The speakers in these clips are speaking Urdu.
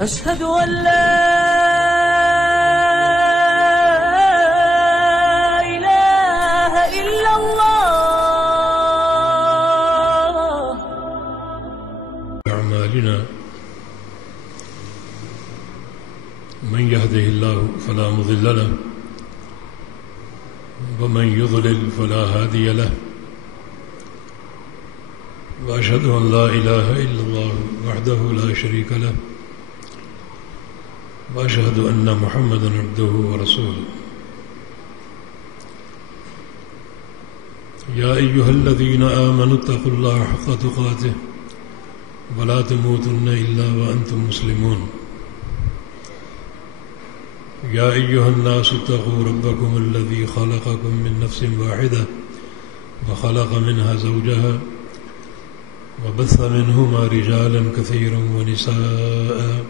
أشهد أن لا إله إلا الله. أعمالنا من يهده الله فلا مضل له ومن يضلل فلا هادي له وأشهد أن لا إله إلا الله وحده لا شريك له وأشهد أن محمدا عبده ورسوله. يا أيها الذين آمنوا اتقوا الله حق تقاته ولا تموتن إلا وأنتم مسلمون. يا أيها الناس اتقوا ربكم الذي خلقكم من نفس واحدة وخلق منها زوجها وبث منهما رجالا كثيرا ونساء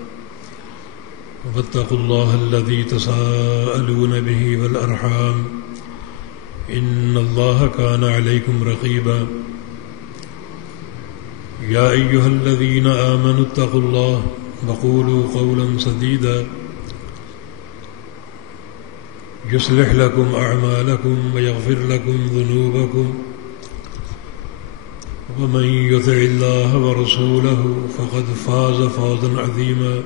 واتقوا الله الذي تساءلون به والأرحام إن الله كان عليكم رقيبا. يا أيها الذين آمنوا اتقوا الله وقولوا قولا سديدا يصلح لكم أعمالكم ويغفر لكم ذنوبكم ومن يطع الله ورسوله فقد فاز فوزا عظيما.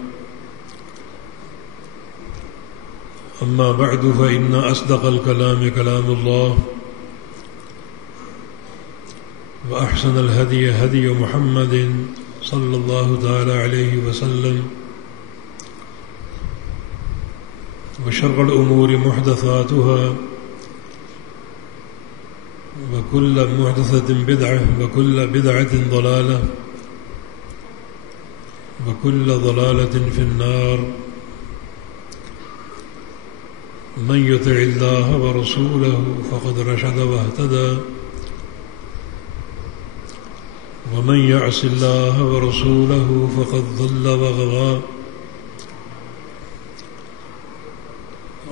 أما بعد فإن أصدق الكلام كلام الله وأحسن الهدي هدي محمد صلى الله تعالى عليه وسلم وشر الأمور محدثاتها وكل محدثة بدعة وكل بدعة ضلالة وكل ضلالة في النار. من يطع الله ورسوله فقد رشد واهتدى ومن يعص الله ورسوله فقد ضل وغوى.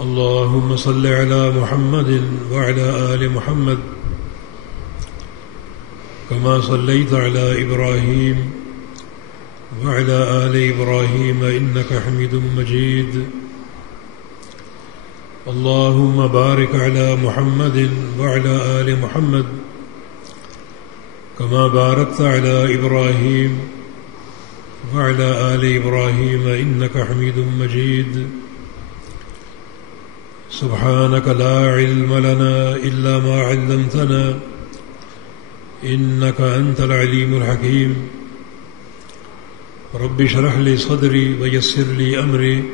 اللهم صل على محمد وعلى آل محمد كما صليت على إبراهيم وعلى آل إبراهيم إنك حميد مجيد. اللهم بارك على محمد وعلى آل محمد كما باركت على إبراهيم وعلى آل إبراهيم إنك حميد مجيد. سبحانك لا علم لنا إلا ما علمتنا إنك أنت العليم الحكيم. رب اشرح لي صدري ويسر لي أمري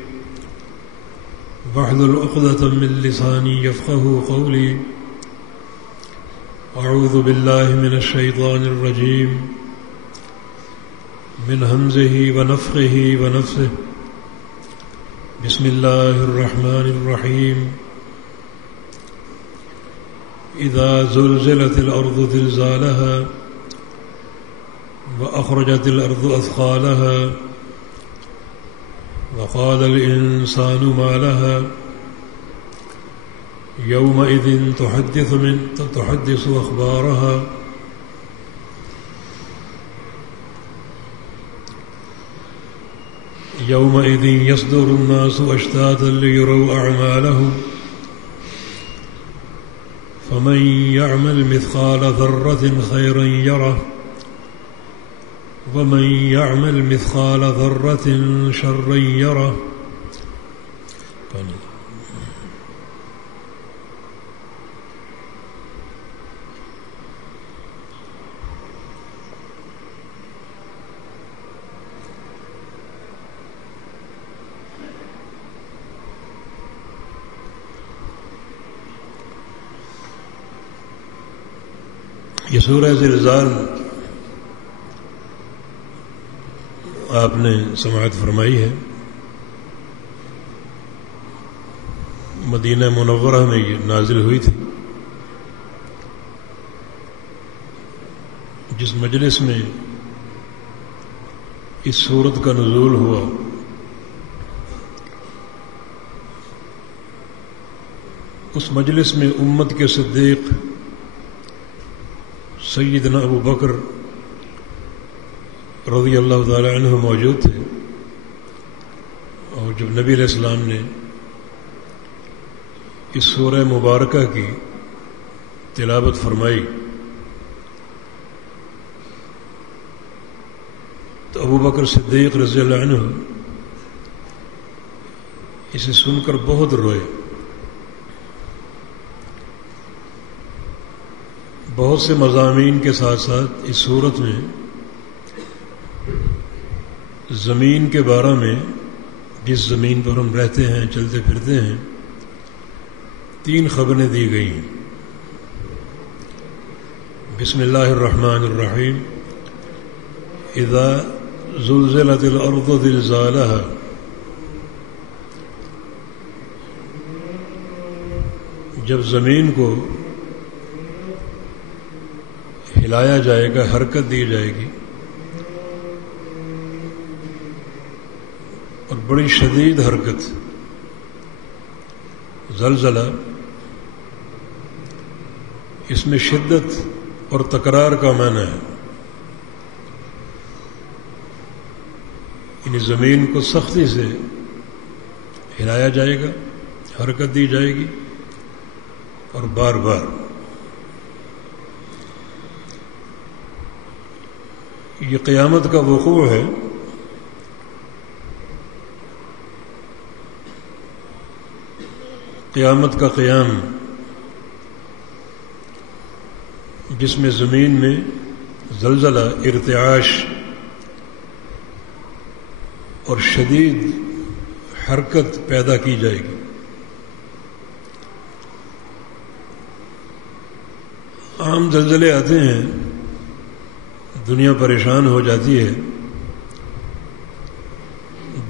واحلل عقدة من لساني يفقهوا قولي. أعوذ بالله من الشيطان الرجيم من همزه ونفخه ونفثه. بسم الله الرحمن الرحيم. إذا زلزلت الأرض زلزالها وأخرجت الأرض أثقالها وقال الإنسان ما لها يومئذ تحدث أخبارها. يومئذ يصدر الناس أشتاتا ليروا أعمالهم فمن يعمل مثقال ذرة خيرا يره ومن يعمل مثقال ذرة شرا يره. یہ سورہ زلزال آپ نے سماعت فرمائی ہے. مدینہ منورہ میں یہ نازل ہوئی تھی. جس مجلس میں اس سورت کا نزول ہوا اس مجلس میں امت کے صدیق سیدنا ابو بکر رضی اللہ تعالی عنہ موجود تھے، اور جب نبی علیہ السلام نے اس سورہ مبارکہ کی تلاوت فرمائی تو ابو بکر صدیق رضی اللہ عنہ اسے سن کر بہت روئے. بہت سے مضامین کے ساتھ ساتھ اس صورت میں زمین کے بارے میں، جس زمین پر ہم رہتے ہیں، چلتے پھرتے ہیں، 3 خبریں دی گئی ہیں. بسم اللہ الرحمن الرحیم. اذا زلزلت الارض زلزالها، جب زمین کو ہلایا جائے گا، حرکت دی جائے گی، اور بڑی شدید حرکت. زلزلہ اس میں شدت اور تکرار کا معنی ہے، یعنی زمین کو سختی سے ہلایا جائے گا، حرکت دی جائے گی، اور بار بار. یہ قیامت کا وقوع ہے. قیامت کا قیام، جس میں زمین میں زلزلہ، ارتعاش اور شدید حرکت پیدا کی جائے گی. عام زلزلے آتے ہیں، دنیا پریشان ہو جاتی ہے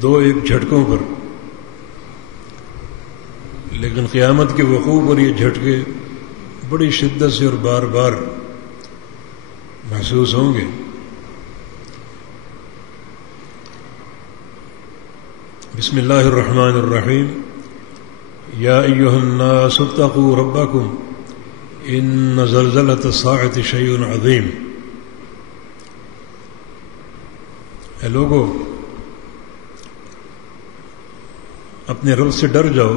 2-1 جھٹکوں پر، لیکن قیامت کے وقوع پر یہ جھٹکے بڑی شدت سے اور بار بار محسوس ہوں گے. بسم اللہ الرحمن الرحیم. یا ایھا الناس اتقوا ربکم ان زلزلۃ الساعۃ شیء عظیم. اے لوگو، اپنے رب سے ڈر جاؤ،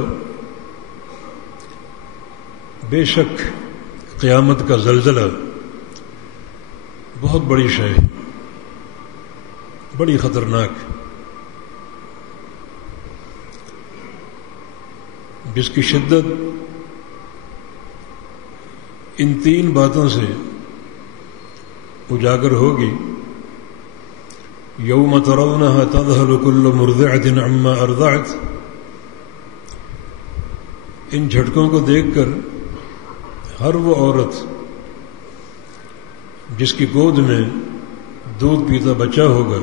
بے شک قیامت کا زلزلہ بہت بڑی شے ہے، بڑی خطرناک، جس کی شدت ان 3 باتوں سے اجاگر ہوگی. یوم ترونها تذهل كل مرضعة عما ارضعت. ان جھٹکوں کو دیکھ کر ہر وہ عورت جس کی گود میں دودھ پیتا بچہ ہوگا،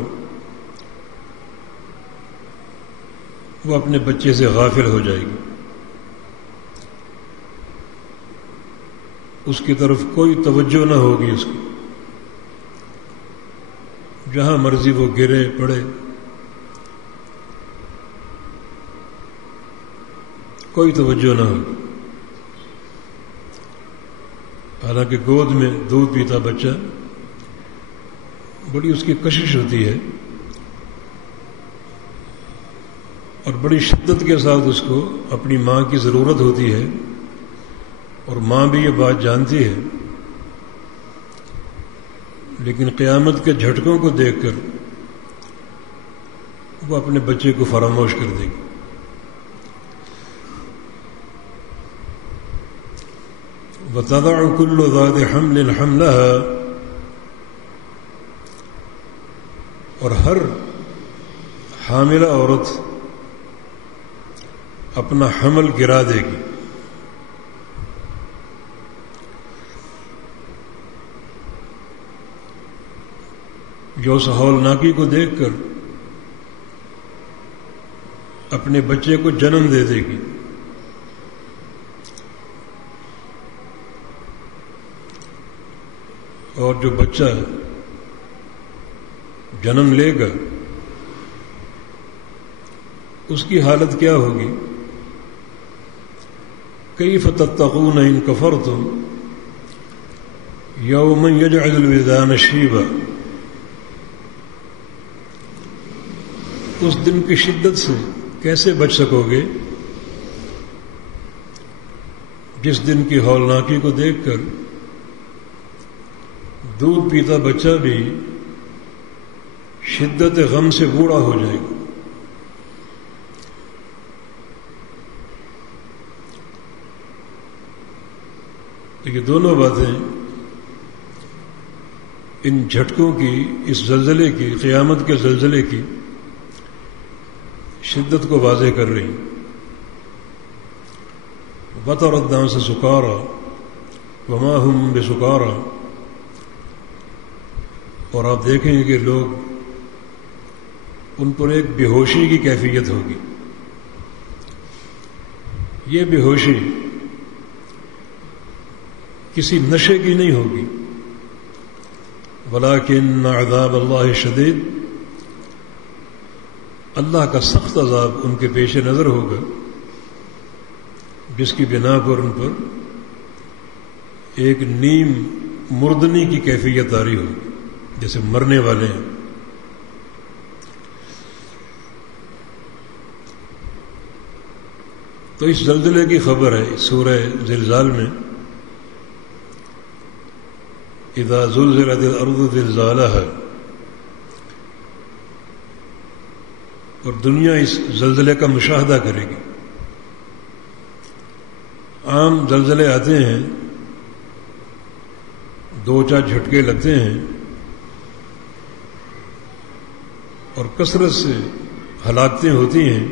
وہ اپنے بچے سے غافل ہو جائے گی. اس کی طرف کوئی توجہ نہ ہوگی. اس کی جہاں مرضی وہ گرے پڑے، کوئی توجہ نہ ہوگی. حالانکہ گود میں دودھ پیتا بچہ، بڑی اس کی کشش ہوتی ہے، اور بڑی شدت کے ساتھ اس کو اپنی ماں کی ضرورت ہوتی ہے، اور ماں بھی یہ بات جانتی ہے. لیکن قیامت کے جھٹکوں کو دیکھ کر وہ اپنے بچے کو فراموش کر دے گی. وَتَضَعُ كُلُّ ذَاتِ حَمْلٍ حَمْلَهَا. اور ہر حاملہ عورت اپنا حمل گرا دے گی. جو اس ہولناکی کو دیکھ کر اپنے بچے کو جنم دے دے گی. اور جو بچہ جنم لے گا اس کی حالت کیا ہوگی؟ کیف تتقون ان کفرتم یوما یجعل الولدان شیبا. اس دن کی شدت سے کیسے بچ سکو گے جس دن کی ہولناکی کو دیکھ کر دودھ پیتا بچہ بھی شدت غم سے بوڑھا ہو جائے گا. یہ دونوں باتیں ان جھٹکوں کی، اس زلزلے کی، قیامت کے زلزلے کی شدت کو واضح کر رہی. بطر الناس سکارا وما هم بسکارا، اور آپ دیکھیں گے کہ لوگ ان پر ایک بے ہوشی کی کیفیت ہوگی. یہ بے ہوشی کسی نشے کی نہیں ہوگی، ولیکن عذاب اللہ شدید، اللہ کا سخت عذاب ان کے پیش نظر ہوگا، جس کی بنا پر ان پر ایک نیم مردنی کی کیفیت طاری ہوگی، جیسے مرنے والے ہیں. تو اس زلزلے کی خبر ہے سورہ زلزال میں، اذا زلزلت الارض زلزالها، اور دنیا اس زلزلے کا مشاہدہ کرے گی. عام زلزلے آتے ہیں، دو چار جھٹکے لگتے ہیں اور کثرت سے ہلاکتیں ہوتی ہیں،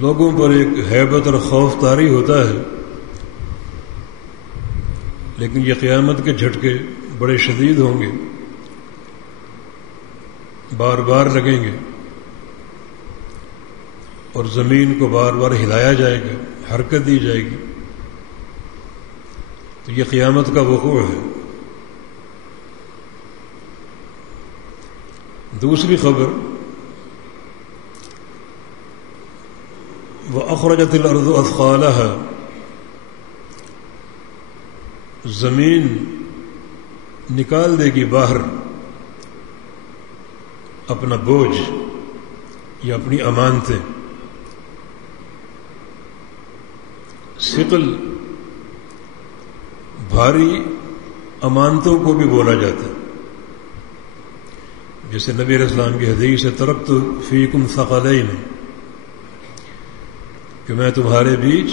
لوگوں پر ایک ہیبت اور خوف طاری ہوتا ہے. لیکن یہ قیامت کے جھٹکے بڑے شدید ہوں گے، بار بار لگیں گے، اور زمین کو بار بار ہلایا جائے گا، حرکت دی جائے گی. تو یہ قیامت کا وقوع ہے. دوسری خبر، وَأَخْرَجَتِ الْأَرْضُ أَثْقَالَهَا، زمین نکال دے گی باہر اپنا بوجھ یا اپنی امانتیں. ثقل بھاری امانتوں کو بھی بولا جاتا ہے، جیسے نبی علیہ السلام کی حدیث ہے، ترکت فیکم ثقلین، کہ میں تمہارے بیچ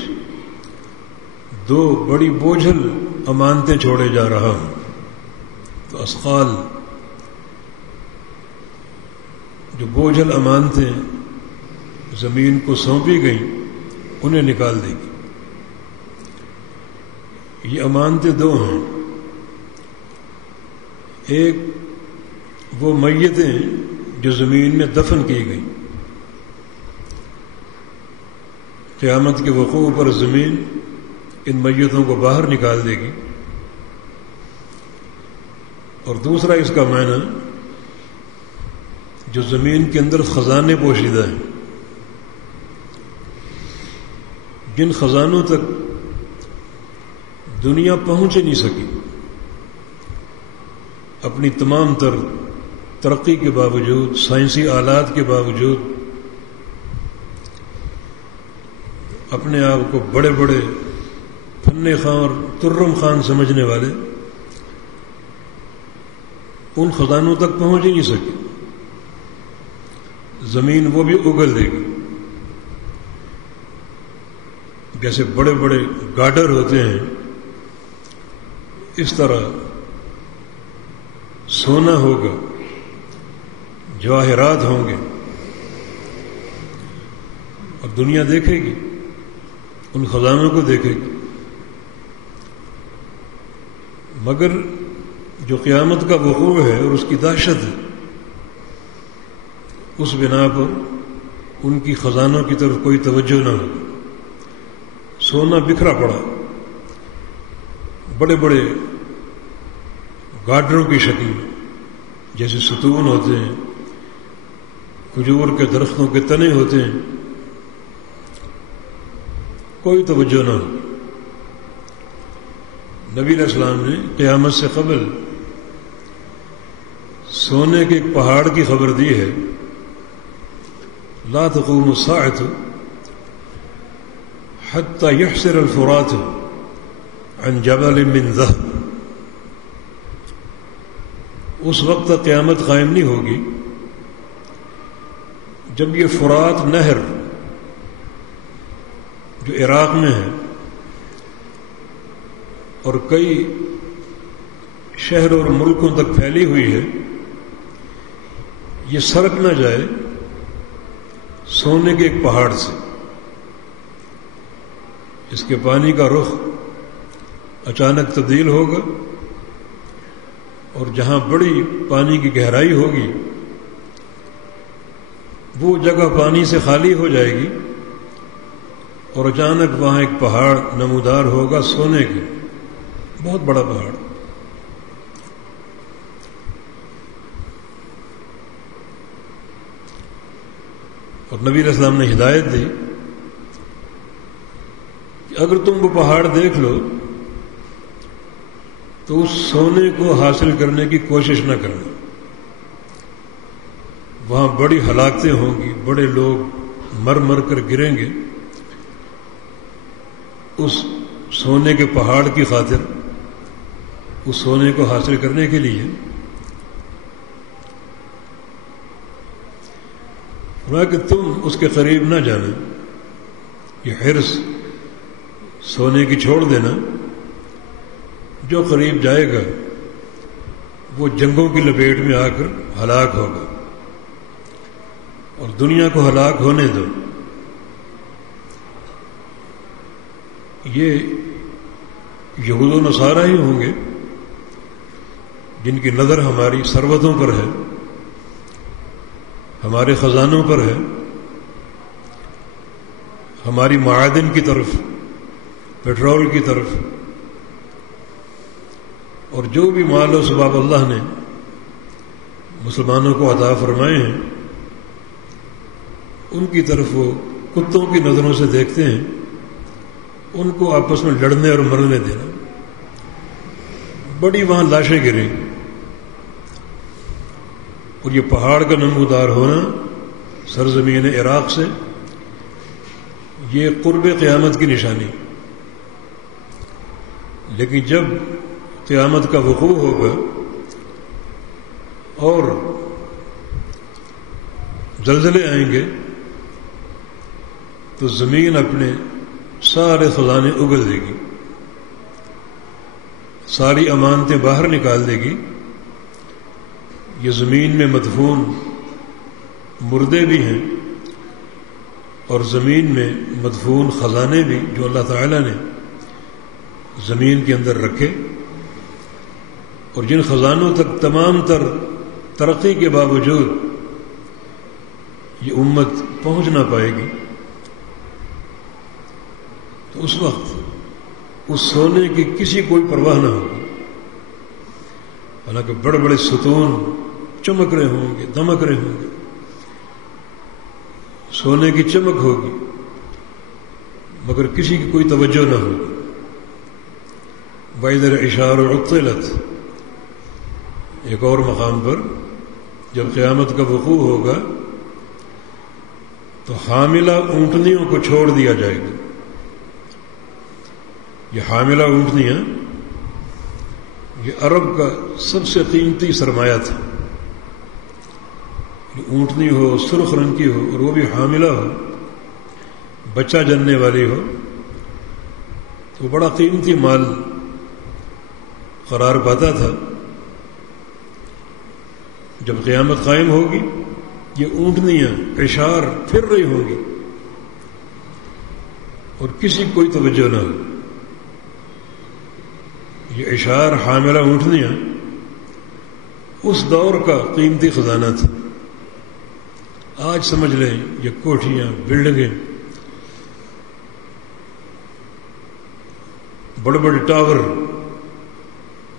دو بڑی بوجھل امانتیں چھوڑے جا رہا ہوں. تو اثقال، جو بوجھل امانتیں زمین کو سونپی گئیں، انہیں نکال دے گی. یہ امانتیں دو ہیں، ایک وہ میتیں جو زمین میں دفن کی گئیں، قیامت کے وقوع پر زمین ان میتوں کو باہر نکال دے گی. اور دوسرا اس کا معنی، جو زمین کے اندر خزانے پوشیدہ ہیں، جن خزانوں تک دنیا پہنچ نہیں سکی، اپنی تمام تر ترقی کے باوجود، سائنسی آلات کے باوجود، اپنے آپ کو بڑے بڑے فن خان اور ترم خان سمجھنے والے ان خزانوں تک پہنچ ہی نہیں سکے. زمین وہ بھی اگل دے گی. جیسے بڑے بڑے گارڈر ہوتے ہیں، اس طرح سونا ہوگا، جواہرات ہوں گے، اور دنیا دیکھے گی، ان خزانوں کو دیکھے گی. مگر جو قیامت کا وقوع ہے اور اس کی دہشت ہے، اس بنا پر ان کی خزانوں کی طرف کوئی توجہ نہ ہو. سونا بکھرا پڑا، بڑے بڑے گارڈروں کی شکل، جیسے ستون ہوتے ہیں، کھجور کے درختوں کے تنے ہوتے ہیں، کوئی توجہ نہ ہو. نبی علیہ السلام نے قیامت سے قبل سونے کے ایک پہاڑ کی خبر دی ہے، لا تقوم الساعة حتى يحسر الفرات عن جبل من ذهب. اس وقت تک قیامت قائم نہیں ہوگی جب یہ فرات نہر جو عراق میں ہے اور کئی شہروں اور ملکوں تک پھیلی ہوئی ہے، یہ سرک نہ جائے سونے کے ایک پہاڑ سے. اس کے پانی کا رخ اچانک تبدیل ہوگا اور جہاں بڑی پانی کی گہرائی ہوگی وہ جگہ پانی سے خالی ہو جائے گی اور اچانک وہاں ایک پہاڑ نمودار ہوگا سونے کے، بہت بڑا پہاڑ. اور نبی علیہ السلام نے ہدایت دی کہ اگر تم وہ پہاڑ دیکھ لو تو اس سونے کو حاصل کرنے کی کوشش نہ کرنا. وہاں بڑی ہلاکتیں ہوں گی، بڑے لوگ مر مر کر گریں گے اس سونے کے پہاڑ کی خاطر، اس سونے کو حاصل کرنے کے لیے. کہ تم اس کے قریب نہ جانا، یہ حرص سونے کی چھوڑ دینا. جو قریب جائے گا وہ جنگوں کی لپیٹ میں آ کر ہلاک ہوگا، اور دنیا کو ہلاک ہونے دو. یہ یہود و نصارہ ہی ہوں گے جن کی نظر ہماری ثروتوں پر ہے، ہمارے خزانوں پر ہے، ہماری معادن کی طرف، پیٹرول کی طرف، اور جو بھی مال و اسباب اللہ نے مسلمانوں کو عطا فرمائے ہیں ان کی طرف وہ کتوں کی نظروں سے دیکھتے ہیں. ان کو آپس میں لڑنے اور مرنے دینا. بڑی وہاں لاشیں گریں اور یہ پہاڑ کا نمودار ہونا سرزمین عراق سے، یہ قرب قیامت کی نشانی. لیکن جب قیامت کا وقوع ہوگا اور زلزلے آئیں گے تو زمین اپنے سارے خزانے اگل دے گی، ساری امانتیں باہر نکال دے گی. یہ زمین میں مدفون مردے بھی ہیں اور زمین میں مدفون خزانے بھی جو اللہ تعالیٰ نے زمین کے اندر رکھے، اور جن خزانوں تک تمام تر ترقی کے باوجود یہ امت پہنچ نہ پائے گی. تو اس وقت اس سونے کی کسی کوئی پرواہ نہ ہوگی. حالانکہ بڑے بڑے ستون چمک رہے ہوں گے، دمک رہے ہوں گے، سونے کی چمک ہوگی، مگر کسی کی کوئی توجہ نہ ہوگی. وَإِذَا الْعِشَارُ عُطِّلَتْ، ایک اور مقام پر جب قیامت کا وقوع ہوگا تو حاملہ اونٹنیوں کو چھوڑ دیا جائے گا. یہ حاملہ اونٹنیاں یہ عرب کا سب سے قیمتی سرمایہ تھا. اونٹنی ہو، سرخ رنگ کی ہو، اور وہ بھی حاملہ ہو، بچہ جننے والی ہو، تو بڑا قیمتی مال قرار پاتا تھا. جب قیامت قائم ہوگی یہ اونٹنیاں عشار پھر رہی ہوں گی اور کسی کوئی توجہ نہ ہو. یہ عشار حاملہ اونٹنیاں اس دور کا قیمتی خزانہ تھا. آج سمجھ لیں یہ کوٹھیاں، بلڈنگیں، بڑے بڑے ٹاور،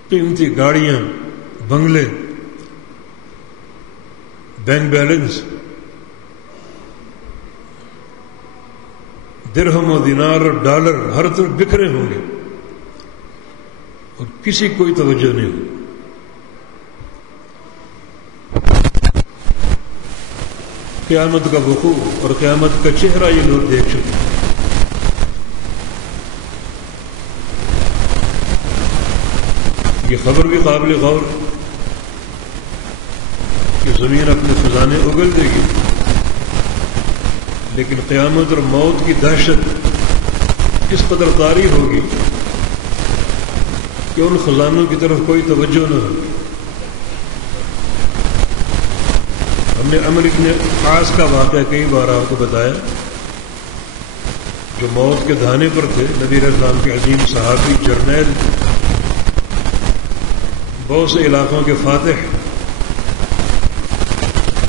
قیمتی گاڑیاں، بنگلے، بینک بیلنس، درہم و دینار اور ڈالر ہر طرف بکھرے ہوں گے اور کسی کوئی توجہ نہیں ہوگی. قیامت کا وقوع اور قیامت کا چہرہ یہ لوگ دیکھ چکے ہیں۔ یہ خبر بھی قابل غور کہ زمین اپنے خزانے اگل دے گی، لیکن قیامت اور موت کی دہشت اس قدر طاری ہوگی کہ ان خزانوں کی طرف کوئی توجہ نہ ہو۔ ہم نے عمرو بن عاص کا واقعہ کئی بار آپ کو بتایا، جو موت کے دہانے پر تھے، نبی علیہ السلام کے عظیم صحابی، جرنیل، بہت سے علاقوں کے فاتح،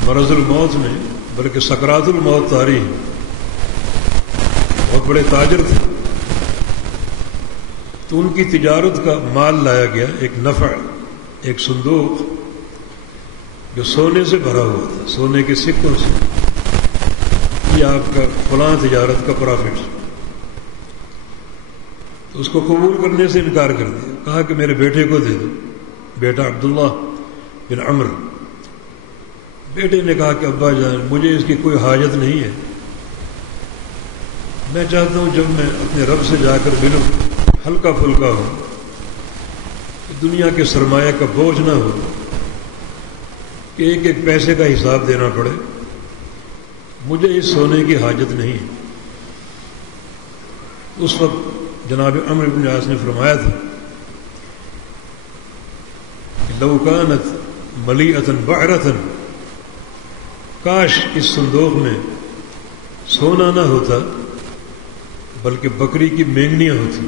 مرض الموت میں بلکہ سکرات الموت طاری، بہت بڑے تاجر تھے، تو ان کی تجارت کا مال لایا گیا، ایک نفع، ایک صندوق جو سونے سے بھرا ہوا تھا، سونے کے سکوں سے، یہ آپ کا فلاں تجارت کا پرافٹ، تو اس کو قبول کرنے سے انکار کر دیا، کہا کہ میرے بیٹے کو دے دو، بیٹا عبداللہ بن عمرو۔ بیٹے نے کہا کہ ابا جان مجھے اس کی کوئی حاجت نہیں ہے، میں چاہتا ہوں جب میں اپنے رب سے جا کر ملوں ہلکا پھلکا ہو، دنیا کے سرمایہ کا بوجھ نہ ہو کہ ایک ایک پیسے کا حساب دینا پڑے، مجھے اس سونے کی حاجت نہیں ہے۔ اس وقت جناب عمرو بن عاص نے فرمایا تھا لو کانت ملیئۃ بعرۃ، کاش اس صندوق میں سونا نہ ہوتا بلکہ بکری کی مینگنیاں ہوتی،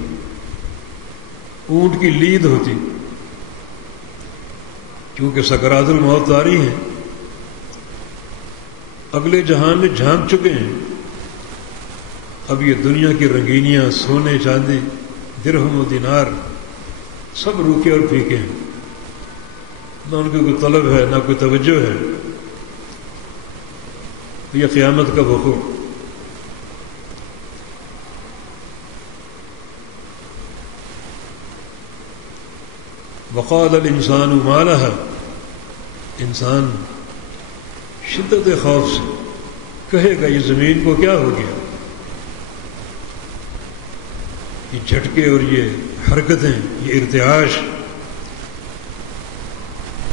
اونٹ کی لید ہوتی، کیونکہ سکرات الموت طاری ہیں، اگلے جہان میں جھانک چکے ہیں، اب یہ دنیا کی رنگینیاں، سونے چاندی، درہم و دینار سب روکھے اور پھیکے ہیں، نہ ان کی کوئی طلب ہے نہ کوئی توجہ ہے۔ یہ قیامت کا وقوع۔ وقال الانسان ما لها، انسان شدت خوف سے کہے گا یہ زمین کو کیا ہو گیا، یہ جھٹکے اور یہ حرکتیں، یہ ارتعاش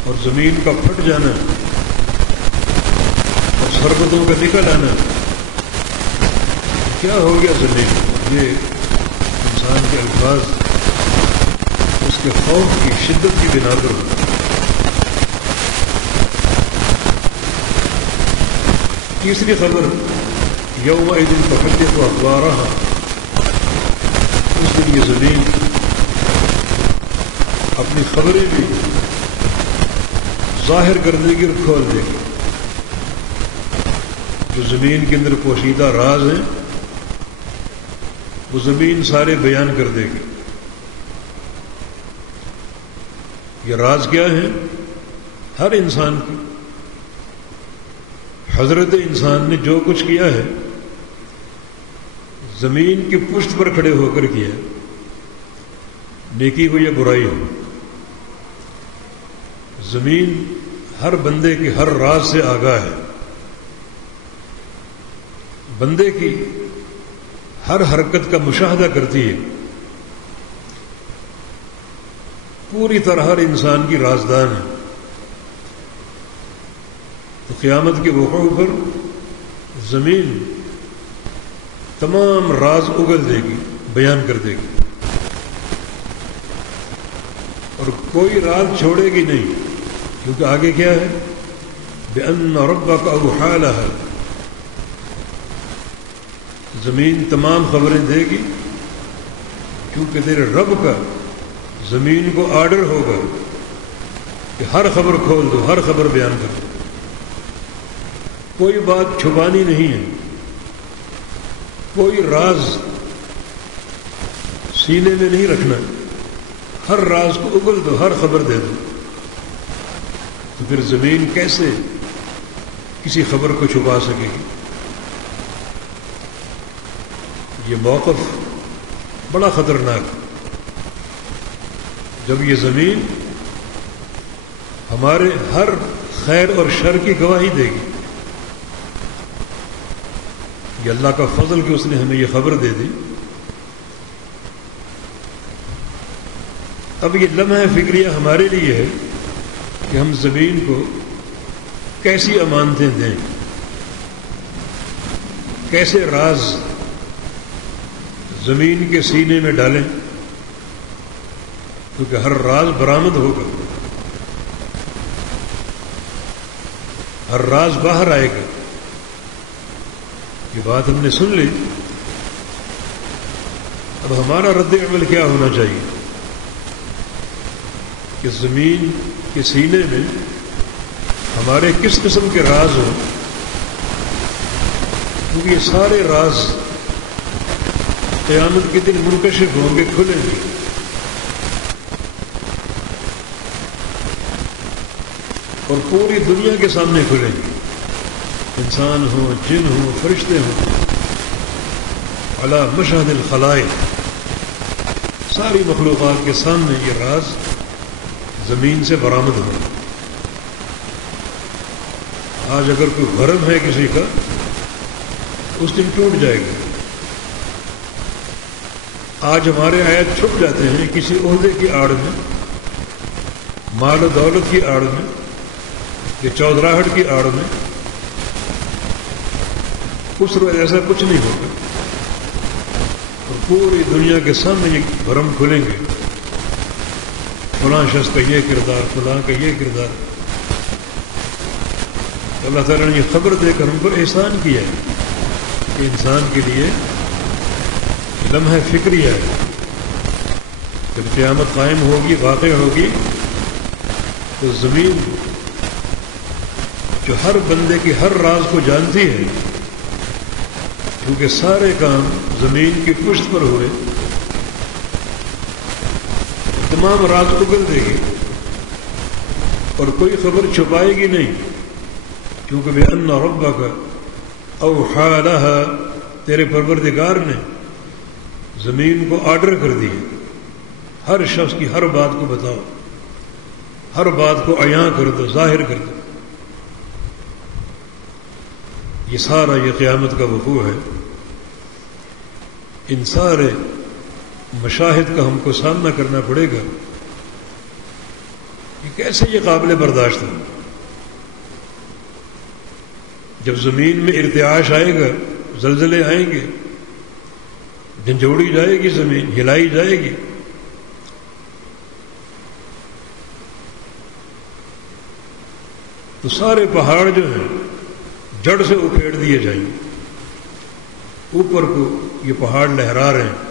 اور زمین کا پھٹ جانا اور سربتوں کا نکل آنا، کیا ہو گیا زمین۔ یہ انسان کے الفاظ اس کے خوف کی شدت کی بنا پر ہوتا۔ تیسری خبر، یومئذ تحدث اخبارها، اس دن یہ زمین اپنی خبریں بھی ظاہر کر دے گی اور کھول دے گی، جو زمین کے اندر پوشیدہ راز ہیں وہ زمین سارے بیان کر دے گی۔ یہ راز کیا ہے؟ ہر انسان کی، حضرت انسان نے جو کچھ کیا ہے زمین کی پشت پر کھڑے ہو کر کیا، نیکی ہو یا برائی ہو، زمین ہر بندے کے ہر راز سے آگاہ ہے، بندے کی ہر حرکت کا مشاہدہ کرتی ہے، پوری طرح ہر انسان کی رازدان ہے۔ تو قیامت کے وقوع پر زمین تمام راز اگل دے گی، بیان کر دے گی، اور کوئی راز چھوڑے گی نہیں، کیونکہ آگے کیا ہے؟ بِأَنَّ رَبَّكَ أَوْحَىٰ لَهَا، زمین تمام خبریں دے گی کیونکہ تیرے رب کا زمین کو آرڈر ہوگا کہ ہر خبر کھول دو، ہر خبر بیان کر دو، کوئی بات چھپانی نہیں ہے، کوئی راز سینے میں نہیں رکھنا، ہر راز کو اگل دو، ہر خبر دے دو۔ تو پھر زمین کیسے کسی خبر کو چھپا سکے گی؟ یہ موقف بڑا خطرناک، جب یہ زمین ہمارے ہر خیر اور شر کی گواہی دے گی، یہ اللہ کا فضل کہ اس نے ہمیں یہ خبر دے دی. اب یہ لمحہ فکریہ ہمارے لیے ہے کہ ہم زمین کو کیسی امانتیں دیں، کیسے راز زمین کے سینے میں ڈالیں، کیونکہ ہر راز برآمد ہوگا، ہر راز باہر آئے گا. یہ بات ہم نے سن لی. اب ہمارا رد عمل کیا ہونا چاہیے کہ زمین کے سینے میں ہمارے کس قسم کے راز ہوں، کیونکہ یہ سارے راز قیامت کے دن منکشف ہوں گے، کھلیں گے. اور پوری دنیا کے سامنے کھلیں گے، انسان ہوں، جن ہوں، فرشتے ہوں، علی مشہد الخلائق، ساری مخلوقات کے سامنے یہ راز زمین سے برآمد ہو. آج اگر کوئی بھرم ہے کسی کا، اس دن ٹوٹ جائے گا. آج ہمارے آیت چھپ جاتے ہیں کسی عہدے کی آڑ میں، مال و دولت کی آڑ میں، یا چودراہٹ کی آڑ میں. اس روز ایسا کچھ نہیں ہوگا، اور پوری دنیا کے سامنے یہ بھرم کھلیں گے. فلاں شخص کا یہ کردار، فلاں کا یہ کردار. اللہ تعالیٰ نے یہ خبر دے کر ہم پر احسان کیا ہے کہ انسان کے لیے لمحہ فکریہ ہے. جب قیامت قائم ہوگی، واقع ہوگی، تو زمین جو ہر بندے کی ہر راز کو جانتی ہے، کیونکہ سارے کام زمین کی پشت پر ہوئے، تمام راز اگل دے گی اور کوئی خبر چھپائے گی نہیں، کیونکہ بِأَنَّ رَبَّكَ أَوْحَىٰ لَهَا، تیرے پروردگار نے زمین کو آرڈر کر دی، ہر شخص کی ہر بات کو بتاؤ، ہر بات کو عیاں کر دو، ظاہر کر دو. یہ سارا یہ قیامت کا وقوع ہے. ان سارے مشاہد کا ہم کو سامنا کرنا پڑے گا. یہ کیسے یہ قابل برداشت ہے؟ جب زمین میں ارتعاش آئے گا، زلزلے آئیں گے، جھنجھوڑی جائے گی، زمین ہلائی جائے گی، تو سارے پہاڑ جو ہیں جڑ سے اکھیڑ دیے جائیں گے. اوپر کو یہ پہاڑ لہرا رہے ہیں.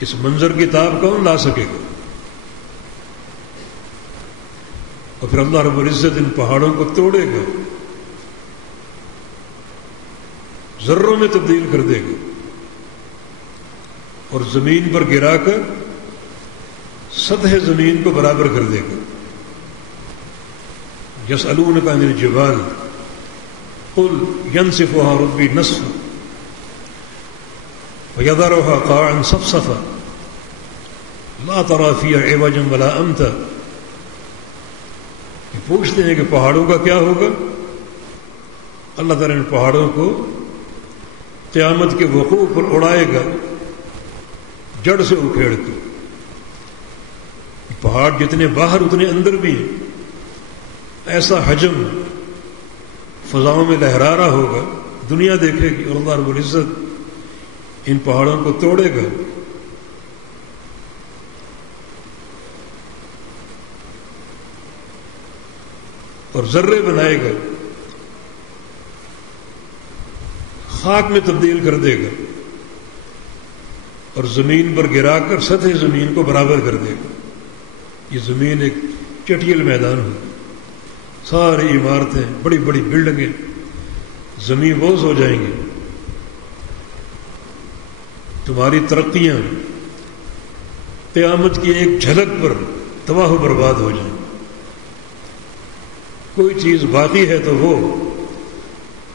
اس منظر کی تاب کون لا سکے گا؟ اور پھر اللہ رب العزت ان پہاڑوں کو توڑے گا، ذروں میں تبدیل کر دے گا، اور زمین پر گرا کر سطح زمین کو برابر کر دے گا. یسألونک عن الجبال قل ینسفها ربی نسفا ویذرها قاعا صفصفا لا تری فیہا عوجا ولا امتا. یہ پوچھتے ہیں کہ پہاڑوں کا کیا ہوگا؟ اللہ تعالیٰ نے پہاڑوں کو قیامت کے وقوع پر اڑائے گا، جڑ سے اکھیڑ کر. پہاڑ جتنے باہر اتنے اندر بھی ہیں. ایسا حجم فضاؤں میں لہرا رہا ہوگا، دنیا دیکھے گی، اور اللہ رب العزت ان پہاڑوں کو توڑے گا. اور ذرے بنائے گا، خاک میں تبدیل کر دے گا، اور زمین پر گرا کر سطح زمین کو برابر کر دے گا. یہ زمین ایک چٹیل میدان ہوگا. ساری عمارتیں، بڑی بڑی بلڈنگیں زمین بوس ہو جائیں گی. تمہاری ترقیاں قیامت کی ایک جھلک پر تباہ و برباد ہو جائیں. کوئی چیز باقی ہے تو وہ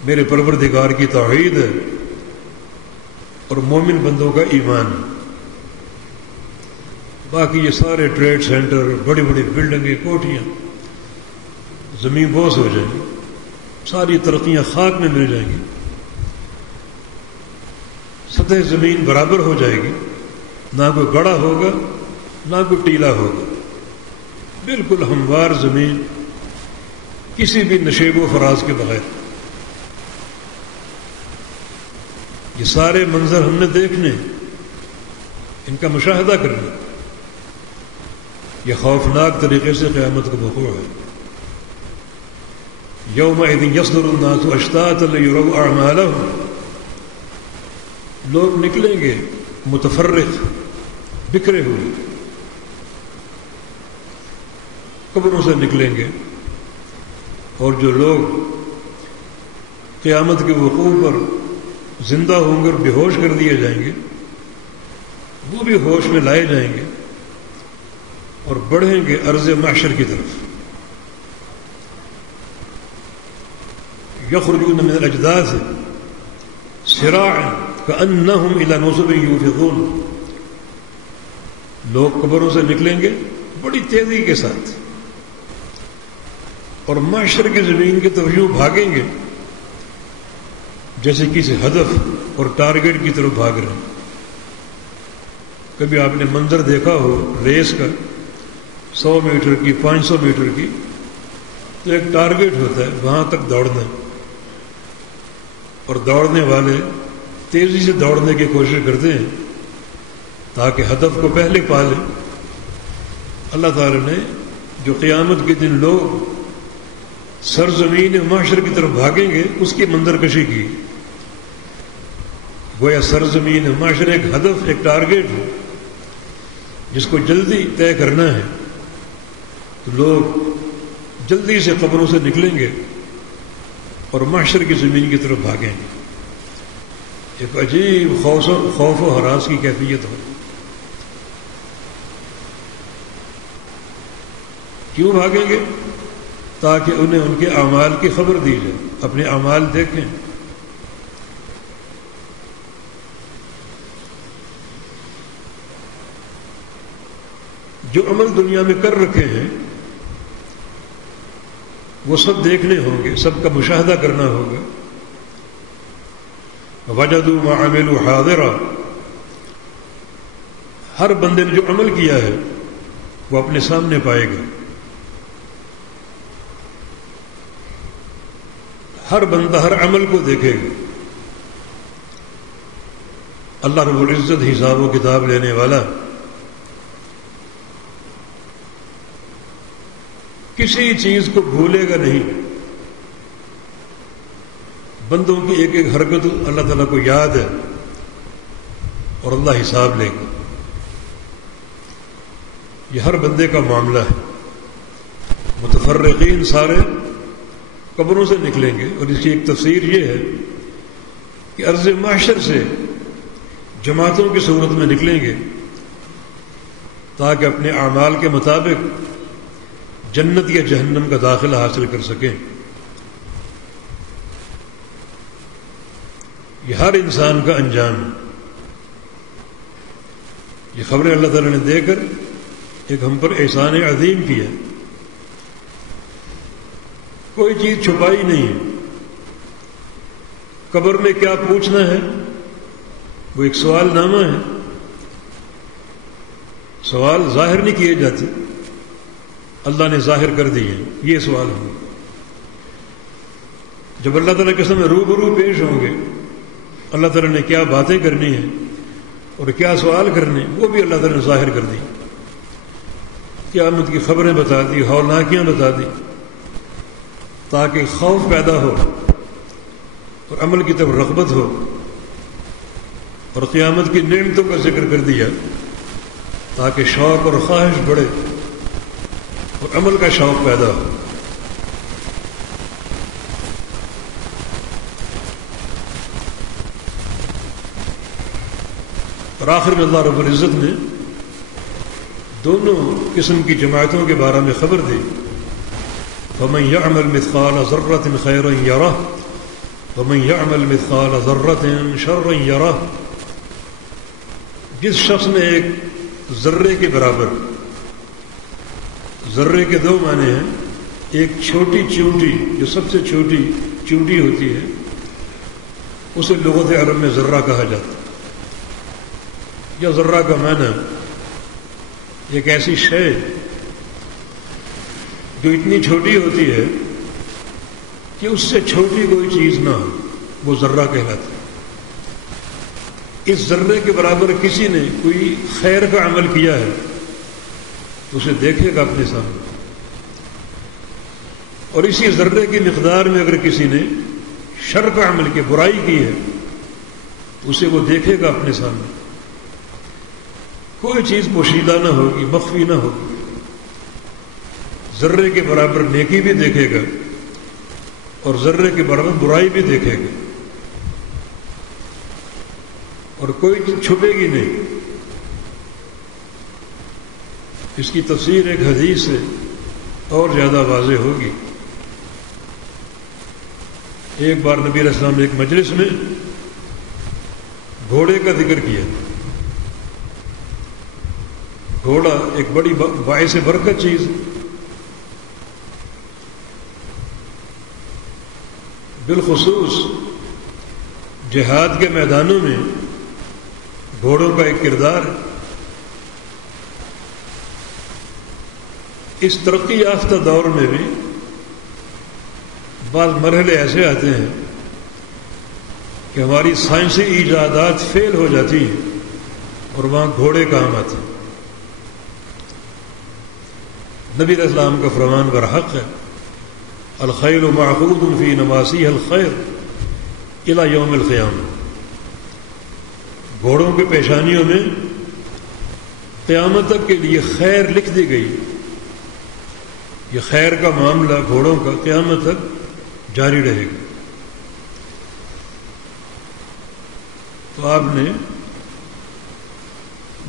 میرے پروردگار کی توحید ہے اور مومن بندوں کا ایمان. باقی یہ سارے ٹریڈ سینٹر، بڑی بڑی بلڈنگیں، کوٹیاں زمین بوس ہو جائیں. ساری ترقیاں خاک میں مل جائیں گی، سطح زمین برابر ہو جائے گی، نہ کوئی گڑھا ہوگا نہ کوئی ٹیلا ہوگا، بالکل ہموار زمین، کسی بھی نشیب و فراز کے بغیر۔ یہ سارے منظر ہم نے دیکھنے، ان کا مشاہدہ کرنا، یہ خوفناک طریقے سے قیامت کا وقوع ہے۔ یومئذ یصدر الناس اشتاتا لیروا اعمالهم، لوگ نکلیں گے متفرق، بکھرے ہوئے، قبروں سے نکلیں گے، اور جو لوگ قیامت کے وقوع پر زندہ ہوں گے اور بے ہوش کر دیے جائیں گے، وہ بھی ہوش میں لائے جائیں گے اور بڑھیں گے عرض محشر کی طرف۔ یخرجون من الاجداث سراعا کأنہم الی نصب یوفضون، لوگ قبروں سے نکلیں گے بڑی تیزی کے ساتھ اور محشر کی زمین کی طرف یوں بھاگیں گے جیسے کسی ہدف اور ٹارگیٹ کی طرف بھاگ رہے ہیں۔ کبھی آپ نے منظر دیکھا ہو ریس کا، 100 میٹر کی، 500 میٹر کی، تو ایک ٹارگیٹ ہوتا ہے، وہاں تک دوڑنا، اور دوڑنے والے تیزی سے دوڑنے کی کوشش کرتے ہیں تاکہ ہدف کو پہلے پا لیں۔ اللہ تعالی نے جو قیامت کے دن لوگ سرزمین محشر کی طرف بھاگیں گے اس کی منظر کشی کی، گویا سرزمین محشر ایک ہدف، ایک ٹارگیٹ ہے جس کو جلدی طے کرنا ہے، تو لوگ جلدی سے قبروں سے نکلیں گے اور محشر کی زمین کی طرف بھاگیں گے۔ ایک عجیب خوف و ہراس کی کیفیت ہو۔ کیوں بھاگیں گے؟ تاکہ انہیں ان کے اعمال کی خبر دی جائے، اپنے اعمال دیکھیں۔ جو عمل دنیا میں کر رکھے ہیں وہ سب دیکھنے ہوں گے، سب کا مشاہدہ کرنا ہوگا۔ وجدوا ما عملوا حاضرا، ہر بندے نے جو عمل کیا ہے وہ اپنے سامنے پائے گا۔ ہر بندہ ہر عمل کو دیکھے گا۔ اللہ رب العزت حساب و کتاب لینے والا، کسی چیز کو بھولے گا نہیں۔ بندوں کی ایک ایک حرکت اللہ تعالیٰ کو یاد ہے اور اللہ حساب لے گا۔ یہ ہر بندے کا معاملہ ہے۔ متفرقین سارے قبروں سے نکلیں گے، اور اس کی ایک تفسیر یہ ہے کہ عرض محشر سے جماعتوں کی صورت میں نکلیں گے تاکہ اپنے اعمال کے مطابق جنت یا جہنم کا داخلہ حاصل کر سکیں۔ یہ ہر انسان کا انجام ہے۔ یہ خبریں اللہ تعالیٰ نے دے کر ایک ہم پر احسان عظیم کیا۔ کوئی چیز چھپائی نہیں ہے۔ قبر میں کیا پوچھنا ہے وہ ایک سوال نامہ ہے، سوال ظاہر نہیں کیے جاتے، اللہ نے ظاہر کر دیے، یہ سوال ہوں۔ جب اللہ تعالیٰ کے سامنے روبرو پیش ہوں گے، اللہ تعالیٰ نے کیا باتیں کرنی ہیں اور کیا سوال کرنے، وہ بھی اللہ تعالیٰ نے ظاہر کر دی۔ قیامت کی خبریں بتا دی، ہولناکیاں بتا دی، تاکہ خوف پیدا ہو اور عمل کی طرف رغبت ہو، اور قیامت کی نعمتوں کا ذکر کر دیا تاکہ شوق اور خواہش بڑھے اور عمل کا شوق پیدا ہو۔ اور آخر میں اللہ رب العزت نے دونوں قسم کی جماعتوں کے بارے میں خبر دی، فَمَنْ يَعْمَلْ مِثْقَالَ ذَرَّةٍ خَيْرًا يَرَهُ وَمَنْ يَعْمَلْ مِثْقَالَ ذَرَّةٍ شَرًّا يَرَهُ۔ جس شخص نے ایک ذرے کے برابر، ذرے کے دو معنی ہیں، ایک چھوٹی چیونٹی جو سب سے چھوٹی چونٹی ہوتی ہے اسے لغت عرب میں ذرہ کہا جاتا ہے، یا ذرہ کا معنی ایک ایسی شے جو اتنی چھوٹی ہوتی ہے کہ اس سے چھوٹی کوئی چیز نہ ہو، وہ ذرہ کہلاتا ہے۔ اس ذرے کے برابر کسی نے کوئی خیر کا عمل کیا ہے تو اسے دیکھے گا اپنے سامنے، اور اسی ذرے کی مقدار میں اگر کسی نے شر کا عمل کی برائی کی ہے تو اسے وہ دیکھے گا اپنے سامنے۔ کوئی چیز پوشیدہ نہ ہوگی، مخفی نہ ہوگی، ذرے کے برابر نیکی بھی دیکھے گا اور ذرے کے برابر برائی بھی دیکھے گا، اور کوئی چیز چھپے گی نہیں۔ اس کی تفسیر ایک حدیث سے اور زیادہ واضح ہوگی۔ ایک بار نبی علیہ السلام نے ایک مجلس میں گھوڑے کا ذکر کیا۔ گھوڑا ایک بڑی باعث برکت چیز، بالخصوص جہاد کے میدانوں میں گھوڑوں کا ایک کردار ہے۔ اس ترقی یافتہ دور میں بھی بعض مرحلے ایسے آتے ہیں کہ ہماری سائنسی ایجادات فیل ہو جاتی ہیں اور وہاں گھوڑے کام آتے ہیں۔ نبی علیہ السلام کا فرمان برحق ہے، الخیل معقود فی نواسیہ الخیر الی یوم القیامہ۔ گھوڑوں کے پیشانیوں میں قیامت تک کے لیے خیر لکھ دی گئی۔ یہ خیر کا معاملہ گھوڑوں کا قیامت تک جاری رہے گا۔ تو آپ نے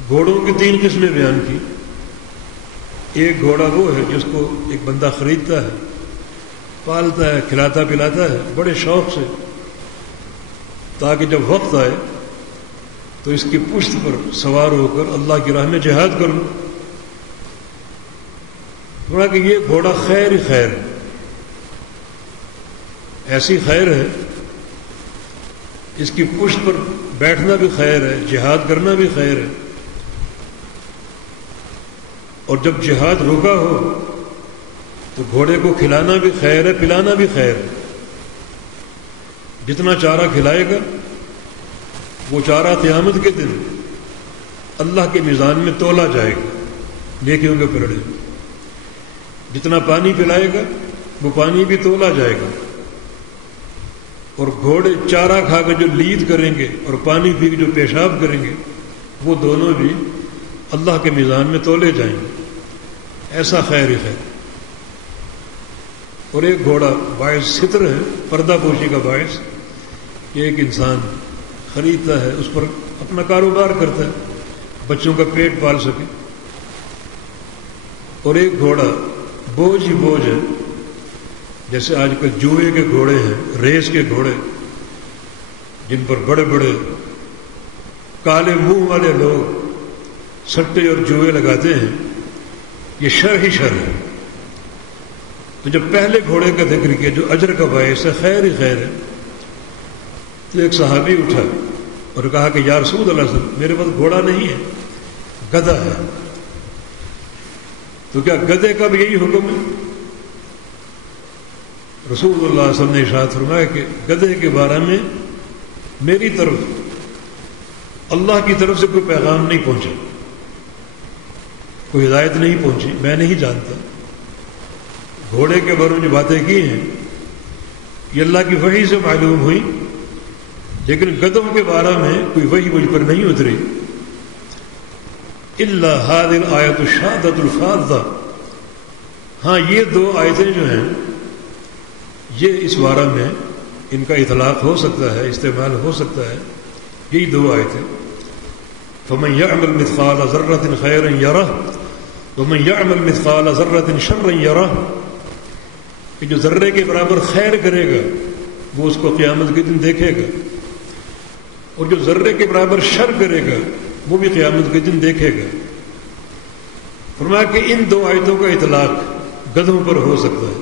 گھوڑوں کی 3 قسمیں بیان کی۔ ایک گھوڑا وہ ہے جس کو ایک بندہ خریدتا ہے، پالتا ہے، کھلاتا پلاتا ہے بڑے شوق سے، تاکہ جب وقت آئے تو اس کی پشت پر سوار ہو کر اللہ کی راہ میں جہاد کر لوں۔ تھوڑا کہ یہ گھوڑا خیر ہی خیر ہے، ایسی خیر ہے، اس کی پشت پر بیٹھنا بھی خیر ہے، جہاد کرنا بھی خیر ہے، اور جب جہاد رکا ہو تو گھوڑے کو کھلانا بھی خیر ہے، پلانا بھی خیر ہے۔ جتنا چارہ کھلائے گا وہ چارہ قیامت کے دن اللہ کے میزان میں تولا جائے گا نیکیوں کے پلڑے۔ جتنا پانی پلائے گا وہ پانی بھی تولا جائے گا، اور گھوڑے چارہ کھا کے جو لید کریں گے اور پانی پی کے جو پیشاب کریں گے وہ دونوں بھی اللہ کے میزان میں تولے جائیں گے۔ ایسا خیر ہی خیر۔ اور ایک گھوڑا باعث ستر ہے، پردہ پوشی کا باعث، کہ ایک انسان خریدتا ہے، اس پر اپنا کاروبار کرتا ہے، بچوں کا پیٹ پال سکے۔ اور ایک گھوڑا بوجھ ہی بوجھ ہے، جیسے آج کل جوئے کے گھوڑے ہیں، ریس کے گھوڑے، جن پر بڑے بڑے کالے منہ والے لوگ سٹے اور جوئے لگاتے ہیں، یہ شر ہی شر ہے۔ تو جب پہلے گھوڑے کا ذکر کیا جو اجر کا باعث ہے، خیر ہی خیر ہے، تو ایک صحابی اٹھا اور کہا کہ یا رسول اللہ صلی اللہ علیہ وسلم، میرے پاس گھوڑا نہیں ہے، گدھا ہے، تو کیا گدھے کا بھی یہی حکم ہے؟ رسول اللہ صلی اللہ علیہ وسلم نے ارشاد فرمایا کہ گدھے کے بارے میں میری طرف اللہ کی طرف سے کوئی پیغام نہیں پہنچا، کوئی ہدایت نہیں پہنچی، میں نہیں جانتا۔ گھوڑے کے بارے میں جو باتیں کی ہیں یہ اللہ کی وحی سے معلوم ہوئی، لیکن گدھوں کے بارے میں کوئی وحی مجھ پر نہیں اتری۔ الا هذه الآیۃ الشاذۃ الفاذہ، ہاں یہ 2 آیتیں جو ہیں یہ اس بارے میں ان کا اطلاق ہو سکتا ہے، استعمال ہو سکتا ہے، یہی 2 آیتیں۔ فمن يعمل مثقال ذرة خيرا يره ومن يعمل مثقال ذرة شرا يره، کہ جو ذرے کے برابر خیر کرے گا وہ اس کو قیامت کے دن دیکھے گا، اور جو ذرے کے برابر شر کرے گا وہ بھی قیامت کے دن دیکھے گا۔ فرمایا کہ ان 2 آیتوں کا اطلاق گدھوں پر ہو سکتا ہے۔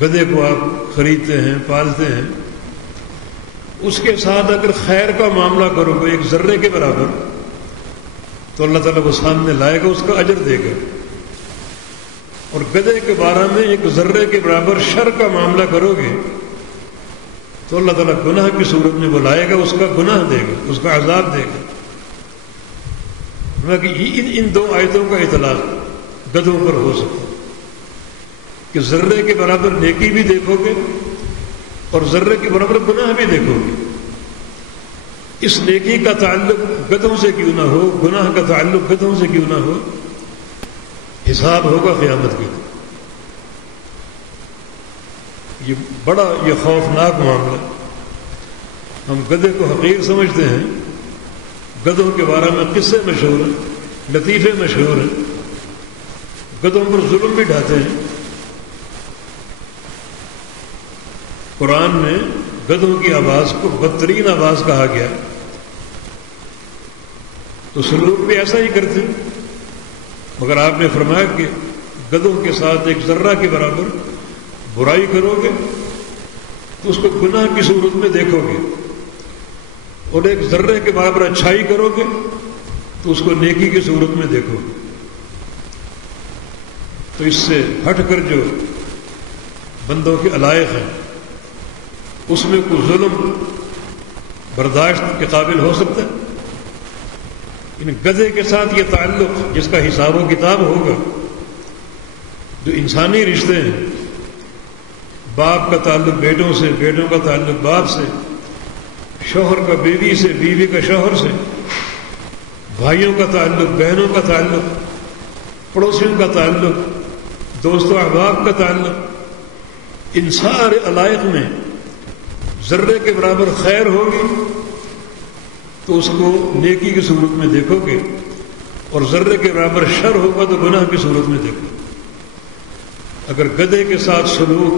گدھے کو آپ خریدتے ہیں، پالتے ہیں، اس کے ساتھ اگر خیر کا معاملہ کرو گے ایک ذرے کے برابر، تو اللہ تعالیٰ وہ سامنے لائے گا، اس کا اجر دے گا۔ اور گدھے کے بارے میں ایک ذرے کے برابر شر کا معاملہ کرو گے تو اللہ تعالیٰ گناہ کی صورت میں بلائے گا، اس کا گناہ دے گا، اس کا عذاب دے گا۔ ان دو آیتوں کا اطلاق گدھوں پر ہو سکتا ہے کہ ذرے کے برابر نیکی بھی دیکھو گے اور ذرے کے برابر گناہ بھی دیکھو گے۔ اس نیکی کا تعلق گدھوں سے کیوں نہ ہو، گناہ کا تعلق گدھوں سے کیوں نہ ہو، حساب ہوگا قیامت کے دن۔ یہ خوفناک معاملہ۔ ہم گدھے کو حقیر سمجھتے ہیں، گدھوں کے بارے میں قصے مشہور ہیں، لطیفے مشہور ہیں، گدھوں پر ظلم بھی ڈھاتے ہیں۔ قرآن میں گدھوں کی آواز کو بدترین آواز کہا گیا، تو سلوک بھی ایسا ہی کرتے ہیں۔ مگر آپ نے فرمایا کہ گدھوں کے ساتھ ایک ذرہ کے برابر برائی کرو گے تو اس کو گناہ کی صورت میں دیکھو گے، اور ایک ذرے کے برابر اچھائی کرو گے تو اس کو نیکی کی صورت میں دیکھو گے۔ تو اس سے ہٹ کر جو بندوں کے علائق ہیں اس میں کوئی ظلم برداشت کے قابل ہو سکتا ہے؟ ان گدھے کے ساتھ یہ تعلق جس کا حساب و کتاب ہوگا، جو انسانی رشتے ہیں، باپ کا تعلق بیٹوں سے، بیٹوں کا تعلق باپ سے، شوہر کا بیوی سے، بیوی کا شوہر سے، بھائیوں کا تعلق، بہنوں کا تعلق، پڑوسیوں کا تعلق، دوست و احباب کا تعلق، ان سارے علائق میں ذرے کے برابر خیر ہوگی تو اس کو نیکی کی صورت میں دیکھو گے، اور ذرے کے برابر شر ہوگا تو گناہ کی صورت میں دیکھو گے۔ اگر گدھے کے ساتھ سلوک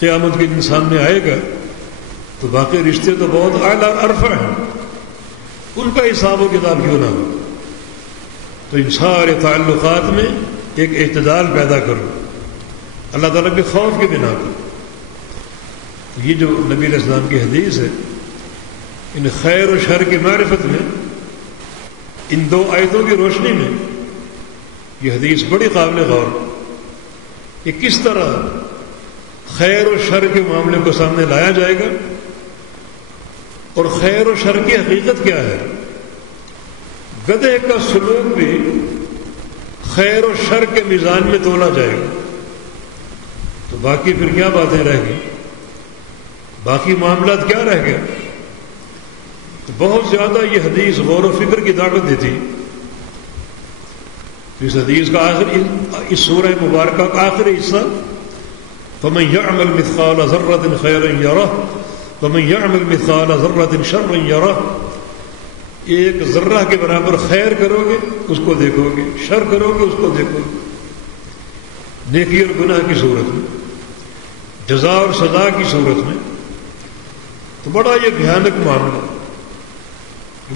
قیامت کے دن سامنے آئے گا تو باقی رشتے تو بہت اعلیٰ عرفہ ہیں، ان کا حساب و کتاب کیوں نہ ہو؟ تو ان سارے تعلقات میں ایک اعتدال پیدا کرو، اللہ تعالیٰ کے خوف کی بنا پر۔ یہ جو نبی علیہ السلام کی حدیث ہے، ان خیر و شر کی معرفت میں، ان دو آیتوں کی روشنی میں یہ حدیث بڑی قابل غور کہ کس طرح خیر و شر کے معاملے کو سامنے لایا جائے گا، اور خیر و شر کی حقیقت کیا ہے۔ گدھے کا سلوک بھی خیر و شر کے میزان میں تولا جائے گا، تو باقی پھر کیا باتیں رہ گئی، باقی معاملات کیا رہ گئے؟ تو بہت زیادہ یہ حدیث غور و فکر کی دعوت دیتی۔ اس حدیث کا اس سورہ مبارکہ کا آخری حصہ، فَمَن يَعْمَلْ مِثْقَالَ ذَرَّةٍ خَيْرًا يَرَهُ وَمَن يَعْمَلْ مِثْقَالَ ذَرَّةٍ شَرًّا يَرَهُ۔ ایک ذرہ کے برابر خیر کرو گے اس کو دیکھو گے، شر کرو گے اس کو دیکھو گے، نیکی اور گناہ کی صورت میں، جزا اور سزا کی صورت میں۔ تو بڑا یہ بھیانک معاملہ،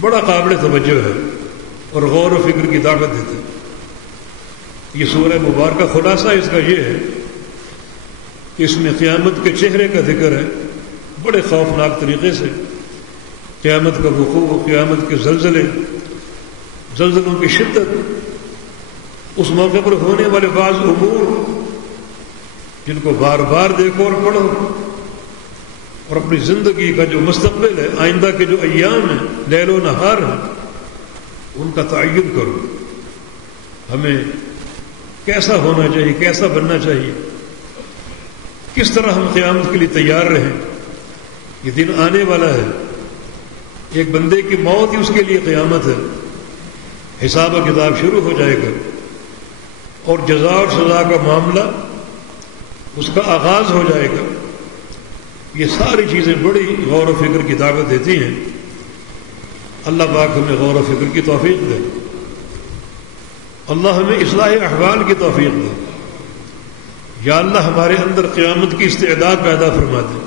بڑا قابل توجہ ہے اور غور و فکر کی دعوت دیتے ہیں۔ یہ سورہ مبارکہ خلاصہ اس کا یہ ہے کہ اس میں قیامت کے چہرے کا ذکر ہے، بڑے خوفناک طریقے سے قیامت کا وقوع، قیامت کے زلزلوں کی شدت، اس موقع پر ہونے والے بعض امور جن کو بار بار دیکھو اور پڑھو، اور اپنی زندگی کا جو مستقبل ہے، آئندہ کے جو ایام ہیں، لیل و نہار ہیں، ان کا تعین کرو۔ ہمیں کیسا ہونا چاہیے، کیسا بننا چاہیے، کس طرح ہم قیامت کے لیے تیار رہیں۔ یہ دن آنے والا ہے، ایک بندے کی موت ہی اس کے لیے قیامت ہے، حساب و کتاب شروع ہو جائے گا، اور جزا اور سزا کا معاملہ اس کا آغاز ہو جائے گا۔ یہ ساری چیزیں بڑی غور و فکر کی دعوت دیتی ہیں۔ اللہ پاک ہمیں غور و فکر کی توفیق دے، اللہ ہمیں اصلاح احوال کی توفیق دے۔ یا اللہ ہمارے اندر قیامت کی استعداد پیدا فرما دے،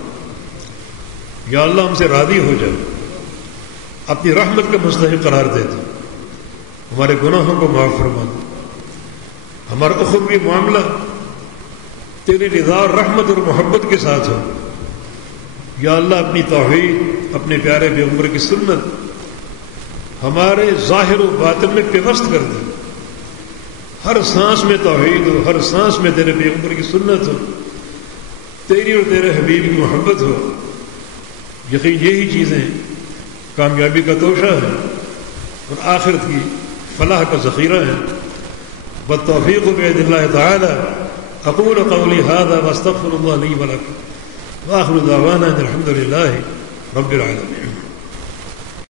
یا اللہ ہم سے راضی ہو جائے، اپنی رحمت کا مستحق قرار دے دے، ہمارے گناہوں کو معاف فرما دے، ہمارا اخروی معاملہ تیری رضا اور رحمت اور محبت کے ساتھ ہو۔ یا اللہ اپنی توحید، اپنے پیارے پیغمبر کی سنت ہمارے ظاہر و باطن میں پیوست کر دے، ہر سانس میں توحید ہو، ہر سانس میں تیرے پیغمبر کی سنت ہو، تیری اور تیرے حبیب کی محبت ہو۔ یقین یہی چیزیں کامیابی کا توشہ ہے اور آخرت کی فلاح کا ذخیرہ ہے۔ بالتوفیق بإذن اللہ تعالی اقول قولی ھذا واستغفر اللہ لی ولکم وآخر دعوانا ان الحمد للہ رب العالمین۔